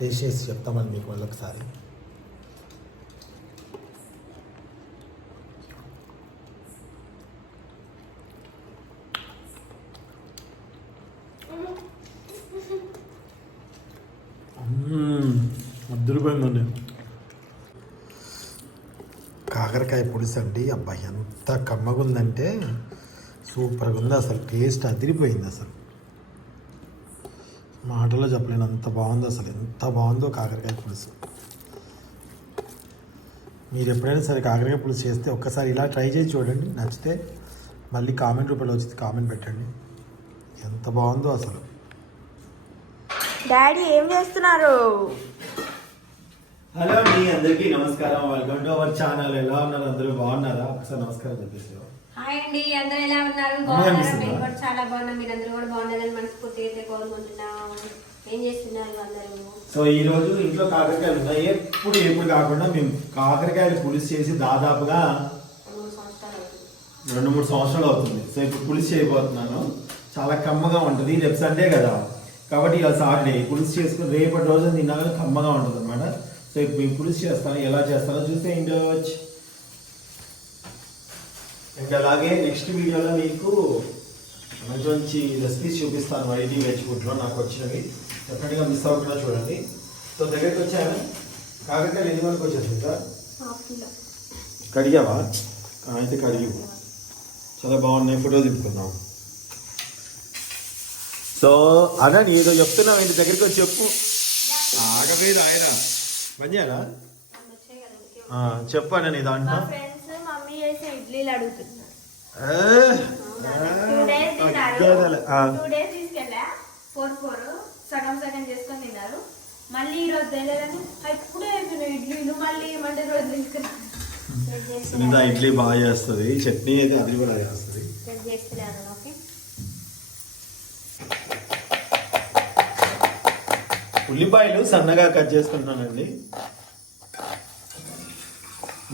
Taste చేసి చెప్తామని మీకు మళ్ళీ ఒకసారి. అద్దరిపోయిందండి కాకరకాయ పులుసు అండి అబ్బాయి ఎంత కమ్మగా ఉందంటే సూపర్గా ఉంది అసలు టేస్ట్ అదిరిపోయింది అసలు. మాటలో చెప్పలేను అంత బాగుంది అసలు ఎంత బాగుందో కాకరకాయ పులుసు. మీరు ఎప్పుడైనా సరే కాకరకాయ పులుసు చేస్తే ఒక్కసారి ఇలా ట్రై చేసి చూడండి. నచ్చితే మళ్ళీ కామెంట్ రూపంలో వచ్చి కామెంట్ పెట్టండి. ఎంత బాగుందో అసలు. డాడీ ఏం చేస్తున్నారు? హలో అండి అందరికీ నమస్కారం. వెల్కమ్ టు అవర్ ఛానల్ ఎలా ఉన్నారు? అందరూ బాగున్నారా? ఒకసారి నమస్కారం చెప్పేసి హాయ్ అండి అందరూ ఎలా ఉన్నారు? బాగున్నారా? మేము కూడా చాలా బాగున్నాం. మీరు అందరూ కూడా బాగున్నారని మనస్ఫూర్తిగా అయితే కోరుకుంటున్నాం. ఏం చేస్తున్నారు అందరూ? సో ఈ రోజు ఇంట్లో కాకరకాయలు ఉన్నాయి. ఎప్పుడు ఎప్పుడు కాకుండా మేము కాకరకాయలు పులుసు చేసి దాదాపుగా. రెండు మూడు సంవత్సరాలు అవుతుంది. సో ఇప్పుడు పులుసు చేయబోతున్నాను. చాలా కమ్మగా ఉంటుంది. రేపు సండే కదా. కాబట్టి ఇవాళ సాటర్డే. పులుసు చేసుకుని రేపటి రోజు తిన్నాక కమ్మగా ఉంటుంది అనమాట సో ఇప్పుడు పులుసు చేస్తాను. ఎలా చేస్తానో చూస్తే ఏంటో వచ్చి ఇంకా అలాగే నెక్స్ట్ వీడియోలో మీకు మంచి మంచి రెసిపీస్ చూపిస్తాను వైటీ వెజ్ ఫుడ్లో నాకు వచ్చినవి. డెఫినెట్గా మిస్ అవ్వకుండా చూడండి. సో దగ్గరికి వచ్చాను. కాకరకాయలు ఎన్ని వరకు వచ్చేసింది సార్ కడిగావా? అయితే కడిగి చాలా బాగున్నాయి ఫోటో తిప్పుకుందాం సో అన్న నీ ఏదో చెప్తున్నావు ఏంటి దగ్గరికి వచ్చి చెప్పు. ఆగవేది ఆయన మంచిగా వచ్చాయి కదా ఇంకే. చెప్పు అన్న నీ దాంట్లో. ఇడ్లీలు అడుగుతున్నారు ఏ, టూ డేస్ తీసుకెళ్ళా. ఫోర్ ఫోర్ సగం సగం చేసుకొని తిన్నారు. మళ్ళీ ఈ రోజు తెలియదని ఇప్పుడే అయిపోయినాయి ఇడ్లీలు మళ్ళీ మండే రోజు సునీత ఇడ్లీ బాగా చేస్తుంది. చట్నీ అయితే అది కూడా చేస్తుంది. ఉల్లిపాయలు సన్నగా కట్ చేసుకుంటున్నానండి.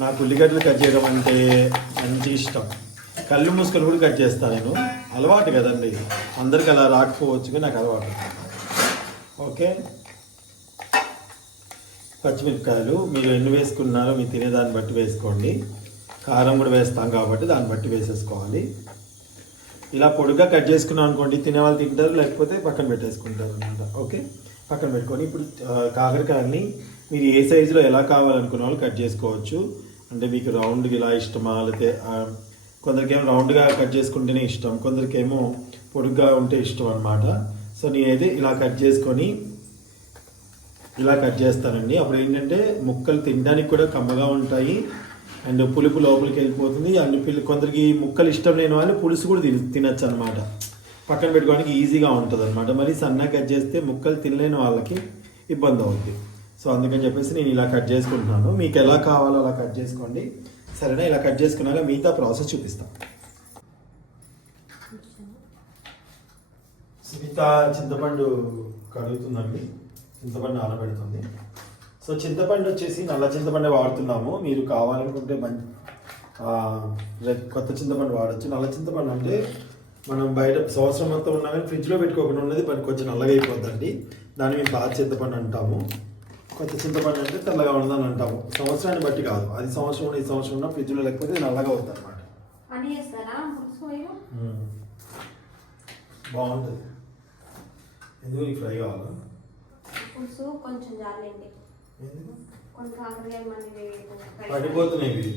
నాకు ఉల్లిగడ్డలు కట్ చేయడం అంటే మంచి ఇష్టం. కళ్ళు మూసుకొని కూడా కట్ చేస్తాను నేను. అలవాటు కదండి. అందరికి అలా రాకపోవచ్చు కానీ నాకు అలవాటు. ఓకే? పచ్చిమిరపకాయలు మీరు ఎన్ని వేసుకున్నారో మీరు తినేదాన్ని బట్టి వేసుకోండి. కారం కూడా వేస్తాం కాబట్టి దాన్ని బట్టి వేసేసుకోవాలి. ఇలా పొడిగా కట్ చేసుకున్నాం అనుకోండి తినే వాళ్ళు తింటారు లేకపోతే పక్కన పెట్టేసుకుంటారు అనమాట ఓకే? పక్కన పెట్టుకొని ఇప్పుడు కాకరకాయని మీరు ఏ సైజులో ఎలా కావాలనుకున్న వాళ్ళు కట్ చేసుకోవచ్చు. అంటే మీకు రౌండ్గా ఇలా ఇష్టమా? లేకపోతే కొందరికి కొందరికేమో రౌండ్గా కట్ చేసుకుంటేనే ఇష్టం కొందరికేమో పొడుగ్గా ఉంటే ఇష్టం అనమాట సో నేనైతే ఇలా కట్ చేసుకొని ఇలా కట్ చేస్తానండి. అప్పుడు ఏంటంటే ముక్కలు తినడానికి కూడా కమ్మగా ఉంటాయి. అండ్ పులుపు లోపలికి వెళ్ళిపోతుంది. అండ్ పిల్ల కొందరికి ముక్కలు ఇష్టం లేని వాళ్ళు పులుసు కూడా తిన తినచ్చు అనమాట పక్కన పెట్టుకోవడానికి ఈజీగా ఉంటుంది అనమాట మరి సన్నగా కట్ చేస్తే ముక్కలు తినలేని వాళ్ళకి ఇబ్బంది అవుతుంది సో అందుకని చెప్పేసి నేను ఇలా కట్ చేసుకుంటున్నాను. మీకు ఎలా కావాలో అలా కట్ చేసుకోండి. సరేనా? ఇలా కట్ చేసుకున్నాక మిగతా ప్రాసెస్ చూపిస్తాను సునీత చింతపండు కడుగుతుందండి. చింతపండు నానబెడుతుంది. సో చింతపండు వచ్చేసి నల్ల చింతపండు వాడుతున్నాము. మీరు కావాలనుకుంటే మంచి కొత్త చింతపండు వాడచ్చు. నల్ల చింతపండు అంటే మనం బయట సంవత్సరం మొత్తం ఉన్నా కానీ ఫ్రిడ్జ్లో పెట్టుకోకుండా ఉన్నది మరి కొంచెం నల్లగా అయిపోద్దండి. దాన్ని మేము పాత చింతపండు అంటాము. కొత్త చింతపండు అంటే తెల్లగా ఉన్నదని అంటాము. సంవత్సరాన్ని బట్టి కాదు. అది సంవత్సరం ఈ సంవత్సరం ఉన్న ఫ్రిడ్జ్లో లేకపోతే నల్లగా అవుతుంది అనమాట బాగుంటుంది. ఎందుకు నీకు ఫ్రై కావాలా? పులుసు కొంచెం పడిపోతున్నాయి ఇవి.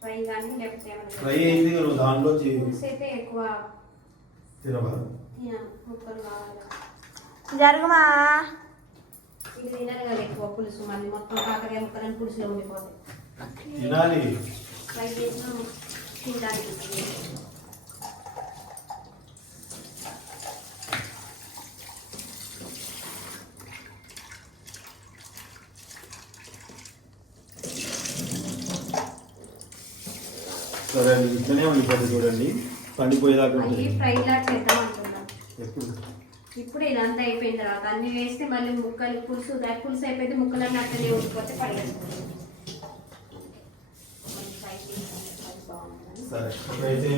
ఫ్రై కానీ లేకపోతే ఏమైనా ఫ్రై అయింది నువ్వు దాంట్లో అయితే ఎక్కువ తినవా? తినాలి ముక్కలు కావాలి. జరుగుమా ఇది తినరు కదా ఎక్కువ పులుసు మళ్ళీ మొత్తం కాకరకాయ ముక్కలని పులుసులో ఉండిపోతాయి. తినాలి. ఫ్రై చేసిన తినడానికి సరే అండి ఇట్లనే ఉండిపోతుంది చూడండి. పండిపోయేదాకా ఫ్రైలా చేద్దాం అనుకున్నాం ఎప్పుడు? ఇప్పుడు ఇదంతా అయిపోయిన తర్వాత అన్ని వేస్తే మళ్ళీ ముక్కలు పులుసు పులుసు అయిపోతే ముక్కలన్నీ అట్లనే సరే ఇప్పుడైతే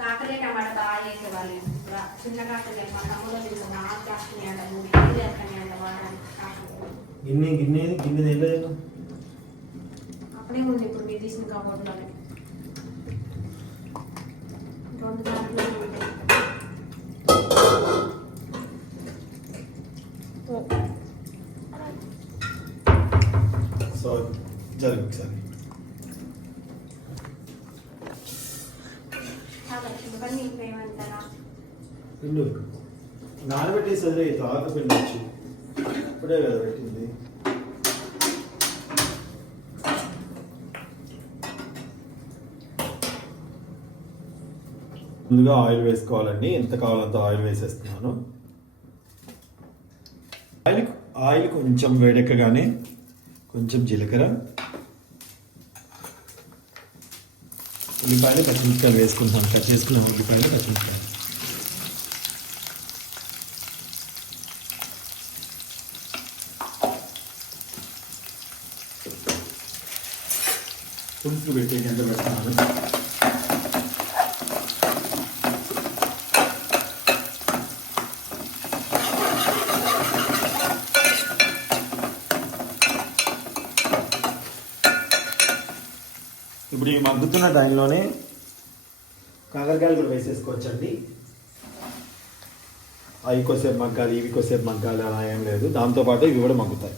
కాకరే టమాటా బాగా చేసేవాళ్ళు. చిన్న కాకరే మా తమ్ముడు తింటున్నా ఆ కాకని అంటాము ఇది కాకని అంట గిన్నె గిన్నె గిన్నె తెలియదు అప్పుడే ఉంది ఇప్పుడు మీరు తీసిన కబోర్డ్లోనే. రెండు దాంట్లో ఉంటాయి సో జరుగు ఒకసారి ఇవన్నీ ఏమంటారా పిండు నానబెట్టేసి పిండొచ్చు ఇప్పుడే కదా పెట్టింది. ముందుగా ఆయిల్ వేసుకోవాలండి. ఎంత కావాలంత ఆయిల్ వేసేస్తున్నాను. ఆయిల్ ఆయిల్ కొంచెం వేడెక్కగానే కొంచెం జీలకర్ర. ఉల్లిపాయలు పచ్చిమిరపకాయలు వేసుకుంటాను కట్ చేసుకున్న ఉల్లిపాయలు పచ్చిమిరపకాయలు. పులుసు పెట్టి గంట పెడుతున్నాను మగ్గుతున్న టైంలోనే కాకరకాయలు కూడా వేసేసుకోవచ్చండి. అవి కొద్దిసేపు మగ్గాలి ఇవి కొద్దిసేపు మగ్గాలి అలా ఏం లేదు. దాంతోపాటు ఇవి కూడా మగ్గుతాయి.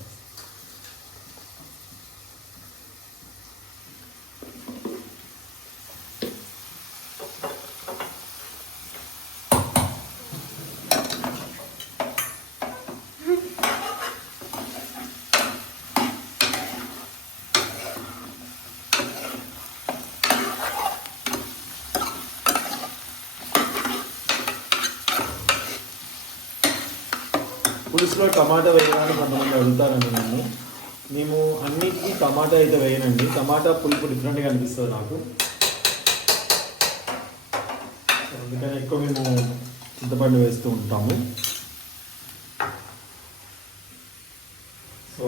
పులుసులో టమాటా వేయడానికి కొంతమంది అడుగుతారండి నన్ను. మేము అన్నిటికీ టమాటా అయితే వేయనండి. టమాటా పులుపు డిఫరెంట్గా అనిపిస్తుంది నాకు. అందుకని ఎక్కువ మేము చింతపండు వేస్తూ ఉంటాము. సో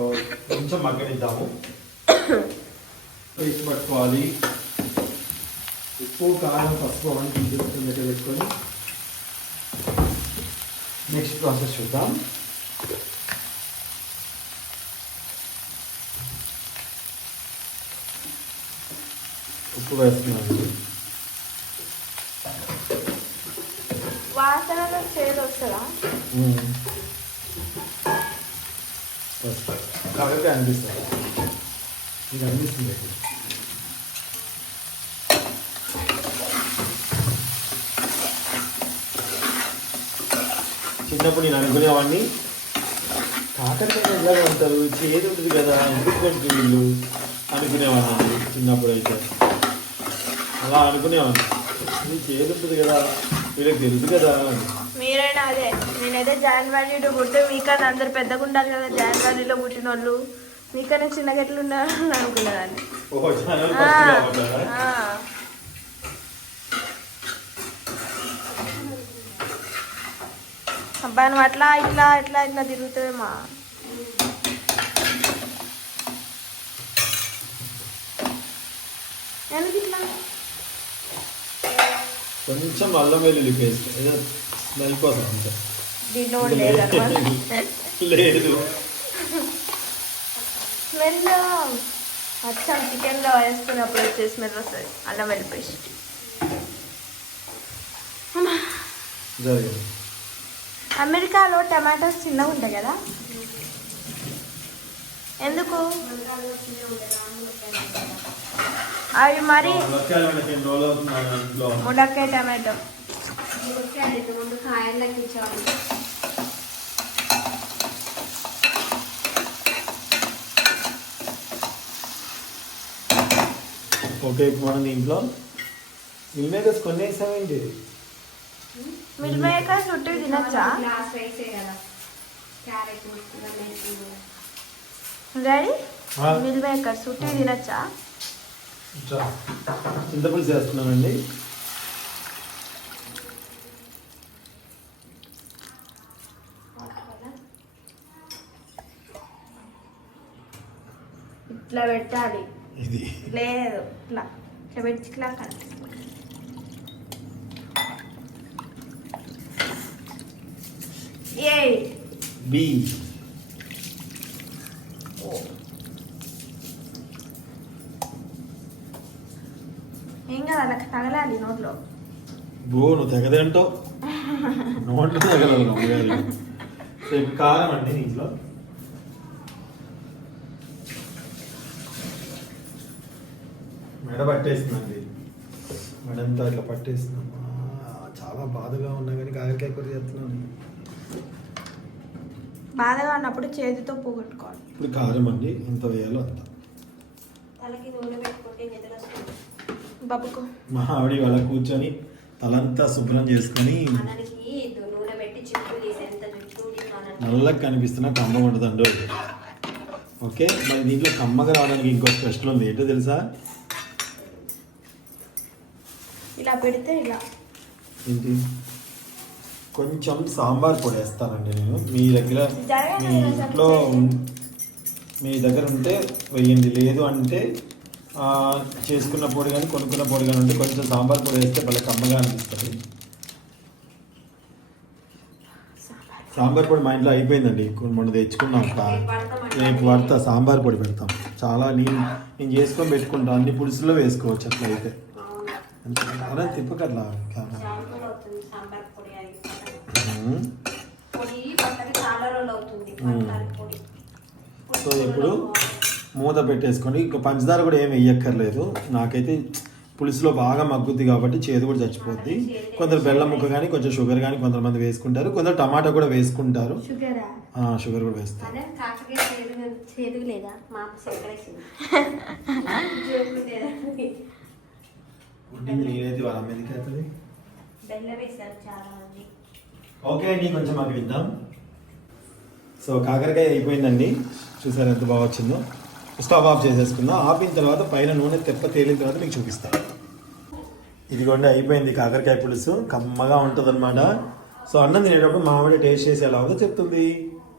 కొంచెం మగ్గనిద్దాము. వేసి పట్టుకోవాలి. ఉప్పు కారం పసుపు అవన్నీ తీసుకుని పెట్టుకొని నెక్స్ట్ ప్రాసెస్ చూద్దాం. ఉప్పు వేస్తున్నాను వాసనలో చేదు వస్తుందా? కాబట్టి అనిపిస్తుంది. ఇది అనిపిస్తుంది. చిన్నప్పుడు నేను అనుకునేవాడిని. ఎలా ఉంటారు చేదు ఉంటుంది కదా ఎందుకు వీళ్ళు అనుకునేవాడిని చిన్నప్పుడు అయితే అలా అనుకునేవాడిని ఇది చేదు ఉంటుంది కదా వీళ్ళకి తెలుసు కదా. మీరైనా అదే నేనైతే జనవరిలో పుట్టే మీకన్నా అందరు పెద్దగా ఉండాలి కదా జనవరిలో పుట్టిన వాళ్ళు మీకన్నా చిన్నగా ఎట్లా ఉండాలని అనుకునేదాన్ని ఓహో ఛానల్ ఆ, ఫస్ట్ కావాలా? ఆ. అబ్బా నువ్వు అట్లా ఇట్లా ఇట్లా ఇట్లా తిరుగుతావేమా. ఎందుకు ఇట్లా? కొంచెం అల్లం వెల్లుల్లి పేస్ట్ ఏదో స్మెల్ కోసం అంతే. దీంట్లో లేదు స్మెల్ అచ్చం చికెన్లో వేసుకున్నప్పుడు వచ్చే స్మెల్ వస్తుంది అల్లం వెల్లి పేస్ట్. జరిగింది అమెరికాలో టమాటోస్ చిన్నగా ఉంటాయి కదా? ఎందుకు? అవి మరి ముడక్కాయ టమాటో. ముందు ఓకే ఇప్పుడు మనం ఇంట్లో ఇల్లు మేకర్స్ కొన్ని వేసామేంటి మేకర్ చుట్టూ తినచ్చా? డాడీ చుట్టూ తినచ్చా? చింతపులుసు వేస్తున్నానండి ఇట్లా పెట్టాలి. ఇది. లేదు ఇట్లా. ఇట్లా పెట్టి ఇట్లా A. B. ఏం నోట్లో. బో నువ్వు తెగదేంటో నోట్లో తగలాలి నవ్వు సో కారం అండి మెడ పట్టేస్తుందండి మెడంతా ఇట్లా పట్టేస్తున్నామా చాలా బాధగా ఉన్నా కానీ కాకరకాయ కూర చేస్తున్నాను బాధగా ఉన్నప్పుడు చేతితో పోగొట్టుకోవాలి. ఇప్పుడు కారం అండి ఎంత వేయాలో అంత. తలకి నూనె పెట్టుకుంటే నిద్ర వస్తుంది. బాబుకు మా ఆవిడ వాళ్ళ కూర్చొని తలంతా శుభ్రం చేసుకొని నూనె పెట్టి ఊడిపోనంటే నల్లగా కనిపిస్తున్న కమ్మ ఉండదండు ఓకే మరి దీంట్లో కమ్మగా రావడానికి ఇంకో స్పెషల్ ఉంది ఏంటో తెలుసా? ఇలా పెడితే ఇలా. ఏంటి? కొంచెం సాంబార్ పొడి వేస్తానండి నేను. మీ దగ్గర మీ ఇంట్లో మీ దగ్గర ఉంటే వేయండి లేదు అంటే చేసుకున్న పొడి కానీ కొనుక్కున్న పొడి కానీ ఉంటే కొంచెం సాంబార్ పొడి వేస్తే భలే కమ్మగా అనిపిస్తుంది. సాంబార్ పొడి మా ఇంట్లో అయిపోయిందండి. కొన్ని మొన్న తెచ్చుకున్నాం. రేపు వాడతా సాంబార్ పొడి పెడతాం. చాలా నేను నేను చేసుకొని పెట్టుకుంటాను అన్ని పులుసులో వేసుకోవచ్చు అట్లా అయితే అలా తిప్పకట్లా సాంబార్ అవుతుంది సాంబార్ పొడి అది ఉమ్. పొడి చాలా రోజులు అవుతుంది పొడి. సో ఇప్పుడు మూత పెట్టేసుకొని ఇంకా పంచదార కూడా ఏమి వేయక్కర్లేదు. నాకైతే పులుసులో బాగా మగ్గుద్ది కాబట్టి చేదు కూడా చచ్చిపోద్ది. కొందరు బెల్లం ముక్క కానీ కొంచెం షుగర్ కానీ కొంతమంది వేసుకుంటారు. కొందరు టమాటా కూడా వేసుకుంటారు. షుగరా? కూడా వేస్తారు. నేనైతే వాళ్ళ మీదకి అవుతుంది బెల్లం వేస్తారు చాలా మంది. ఓకే అండి కొంచెం మాకు ఇద్దాం. సో కాకరకాయ అయిపోయిందండి. చూసారు ఎంత బాగా వచ్చిందో? స్టవ్ ఆఫ్ చేసేసుకుందాం. ఆపిన తర్వాత పైన నూనె తెప్ప తేలిన తర్వాత మీకు చూపిస్తాను. ఇదిగోండి అయిపోయింది కాకరకాయ పులుసు. కమ్మగా ఉంటుంది సో అన్నం తినేటప్పుడు మామిడి టేస్ట్ చేసి ఎలా ఉందో చెప్తుంది.